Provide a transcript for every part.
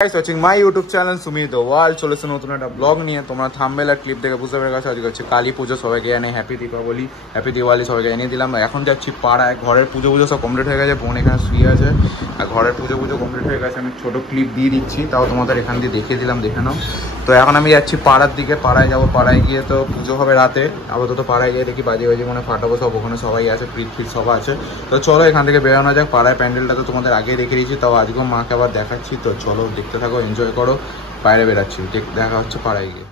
Guys, watching my YouTube channel Sumit the World চলে এসেছে নতুন একটা ব্লগ নিয়ে। তোমরা থাম্বনেল আর ক্লিপ দেখে বুঝতে পেরে গেছো আজকে হচ্ছে কালী পুজো। সবাইকে জানাই হ্যাপি দীপাবলি, হ্যাপি দিওয়ালি সবাইকে জানিয়ে দিলাম। এখন যাচ্ছি পাড়ায়, ঘরের পুজো সব কমপ্লিট হয়ে গেছে, বোন এখানে শুয়ে আছে আর ঘরের পুজো কমপ্লিট হয়ে গেছে। আমি ছোটো ক্লিপ দিয়ে দিচ্ছি, তাও তোমাদের এখান দিয়ে দেখিয়ে দিলাম, দেখে নাও। তো এখন আমি যাচ্ছি পাড়ার দিকে, পাড়ায় যাবো। পাড়ায় গিয়ে তো পুজো হবে রাতে, আপাতত পাড়ায় গিয়ে দেখি বাজে মানে ফাটাবো সব, ওখানে সবাই আছে, ফিট সব আছে। তো চলো এখান থেকে বেরোনো যাক। পাড়ায় প্যান্ডেলটা তো তোমাদের আগে দেখে দিয়েছি, তাও আজকেও মাকে আবার দেখাচ্ছি। তো চলো দেখতে থাকো, এনজয় করো। বাইরে বেরাচ্ছি, দেখা হচ্ছে পাড়ায় গিয়ে।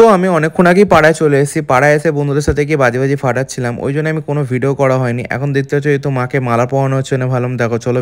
সো আমি অনেকক্ষণ আগেই পাড়ায় চলে এসেছি। পাড়ায় এসে বন্ধুদের সাথে গিয়ে বাজি ফাটাচ্ছিলাম, ওই জন্য আমি কোনো ভিডিও করা হয়নি। এখন দেখতে হচ্ছে এই তো মাকে মালা পরানো হচ্ছে না, ভালো দেখো চলো।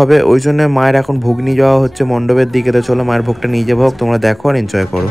হবে ওই জন্য মায়ের এখন ভোগ নিয়ে যাওয়া হচ্ছে মণ্ডপের দিকে। তো চলো মায়ের ভোগটা নিয়ে যাবো, তোমরা দেখো আর এনজয় করো।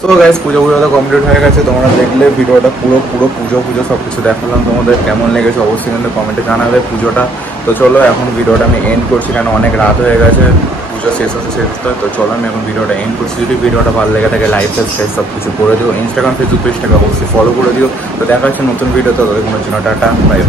সো গাইস পুজো তো কমপ্লিট হয়ে গেছে, তোমরা দেখলে ভিডিওটা পুরো পুজো সব কিছু দেখালাম। তোমাদের কেমন লেগেছে অবশ্যই কিন্তু কমেন্টে জানাবে পুজোটা। তো চলো এখন ভিডিওটা আমি এন্ড করছি, কারণ অনেক রাত হয়ে গেছে, পুজো শেষ হতে। তো চলো আমি এখন ভিডিওটা এন্ড করছি। যদি ভিডিওটা ভালো লেগে থাকে লাইক সাবস্ক্রাইব সব কিছু করে দিও। ইনস্টাগ্রাম ফেসবুক পেজটাকে অবশ্যই ফলো করে দিও। তো দেখা হচ্ছে নতুন ভিডিও, তো কোনো জন্য টাটা বাই।